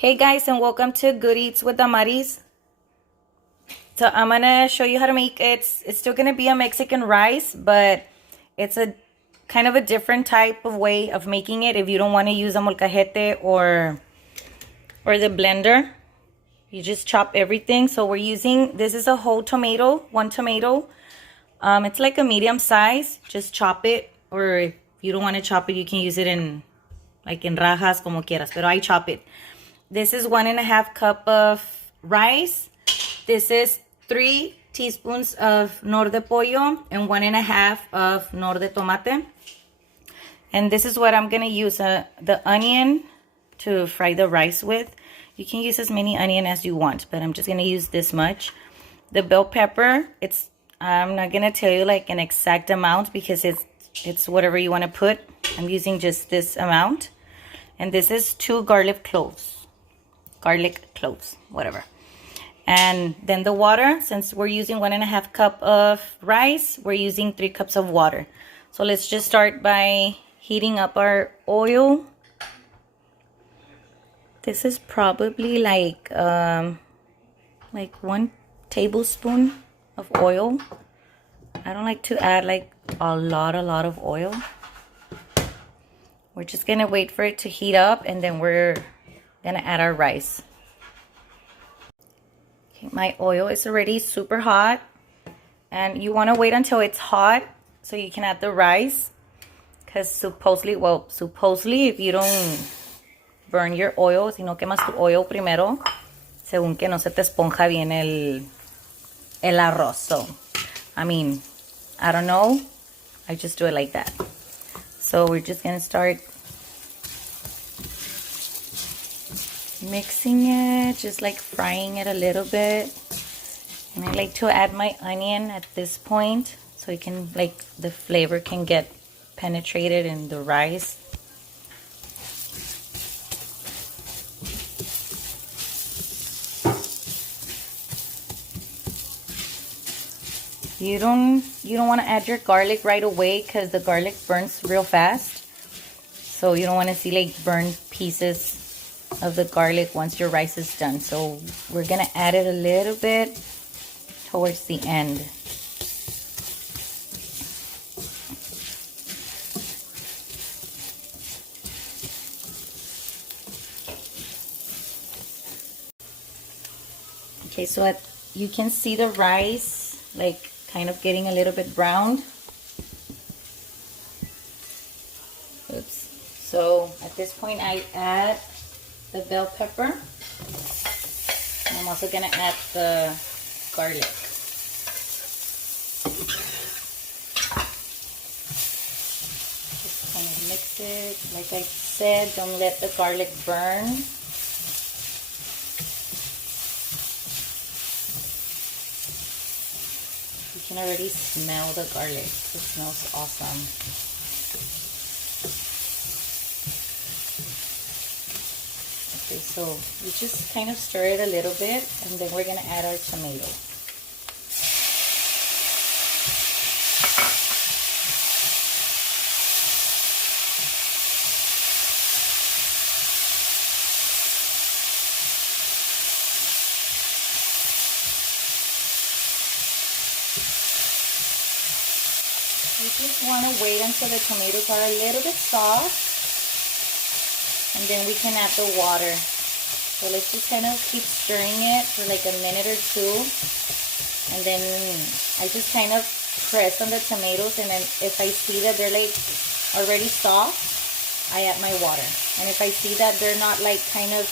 Hey guys, and welcome to Good Eats with Damaris. So I'm gonna show you how to make it. It's still gonna be a Mexican rice, but it's a kind of a different type of way of making it. If you don't want to use a molcajete or the blender, you just chop everything. So we're using, this is a whole tomato, one tomato. It's like a medium size. Just chop it, or if you don't want to chop it, you can use it in rajas, como quieras. Pero I chop it. This is 1.5 cup of rice. This is 3 teaspoons of nor de pollo and 1.5 of nor de tomate. And this is what I'm gonna use, the onion to fry the rice with. You can use as many onion as you want, but I'm just gonna use this much. The bell pepper, I'm not gonna tell you like an exact amount because it's whatever you wanna put. I'm using just this amount. And this is 2 garlic cloves, whatever. And then the water, since we're using 1.5 cup of rice, we're using 3 cups of water. So let's just start by heating up our oil. This is probably like 1 tablespoon of oil. I don't like to add like a lot of oil. We're just gonna wait for it to heat up, and then we're gonna add our rice. Okay, my oil is already super hot, and you want to wait until it's hot so you can add the rice, because supposedly if you don't burn your oil, si no quemas tu oil primero, según que no se te esponja bien el arroz. So I mean, I don't know, I just do it like that. So we're just gonna start mixing it, just like frying it a little bit. And I like to add my onion at this point so it can, like, the flavor can get penetrated in the rice. You don't want to add your garlic right away because the garlic burns real fast. So you don't want to see like burned pieces of the garlic once your rice is done. So we're gonna add it a little bit towards the end. Okay, so you can see the rice like kind of getting a little bit browned. Oops. So at this point I add the bell pepper. And I'm also gonna add the garlic. Just kind of mix it. Like I said, don't let the garlic burn. You can already smell the garlic. It smells awesome. Okay, so we just kind of stir it a little bit, and then we're gonna add our tomato. You just want to wait until the tomatoes are a little bit soft, and then we can add the water. So let's just kind of keep stirring it for like a minute or two, and then I just kind of press on the tomatoes, and then if I see that they're like already soft, I add my water. And if I see that they're not like kind of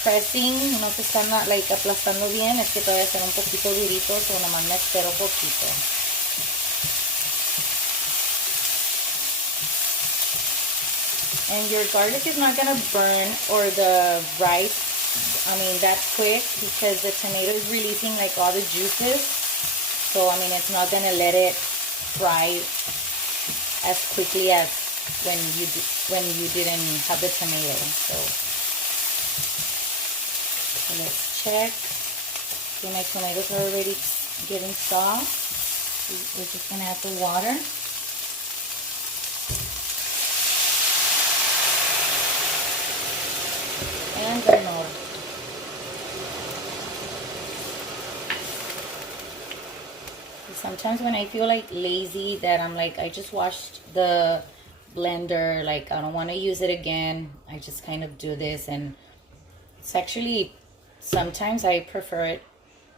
pressing, no se están like aplastando bien, es que todavía están un poquito duritos, o nomás me espero poquito. And your garlic is not gonna burn, or the rice, that quick, because the tomato is releasing like all the juices. So it's not gonna let it fry as quickly as when you didn't have the tomato. So let's check. Okay, my tomatoes are already getting soft. We're just gonna add the water. And the sometimes when I feel like lazy, that I'm like, I just washed the blender, like I don't want to use it again, I just kind of do this, and it's actually, sometimes I prefer it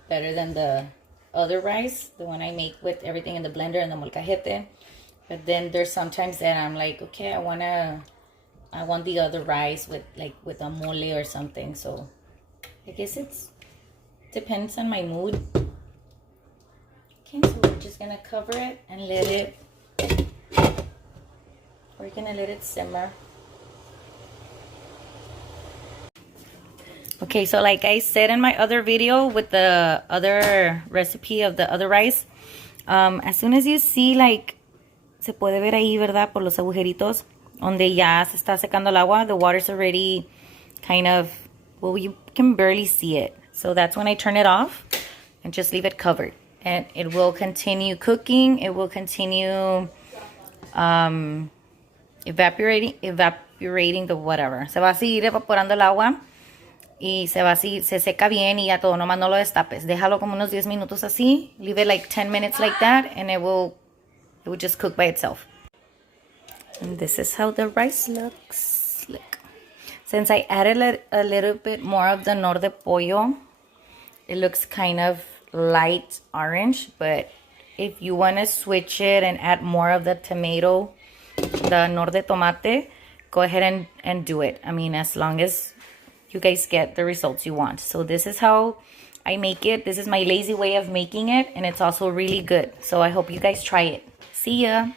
better than the other rice, the one I make with everything in the blender and the molcajete. But then there's sometimes that I'm like, okay, I want the other rice with with a mole or something. So I guess it's depends on my mood. Okay, so we're just gonna cover it and we're gonna let it simmer. Okay, so like I said in my other video with the other recipe of the other rice, as soon as you see, like, se puede ver ahí, ¿verdad? Por los agujeritos, donde ya se está secando el agua, the water's already kind of, well, you can barely see it. So that's when I turn it off and just leave it covered. And it will continue cooking. It will continue evaporating the whatever. Se va a seguir evaporando el agua. Y se seca bien y ya todo, nomás no lo destapes. Déjalo como unos 10 minutos así. Leave it like 10 minutes like that and it will just cook by itself. And this is how the rice looks. Look. Since I added a little bit more of the nor de pollo, it looks kind of light orange, but if you want to switch it and add more of the tomato, the nor de tomate, go ahead and do it. I mean, as long as you guys get the results you want. So this is how I make it. This is my lazy way of making it, and it's also really good. So I hope you guys try it. See ya!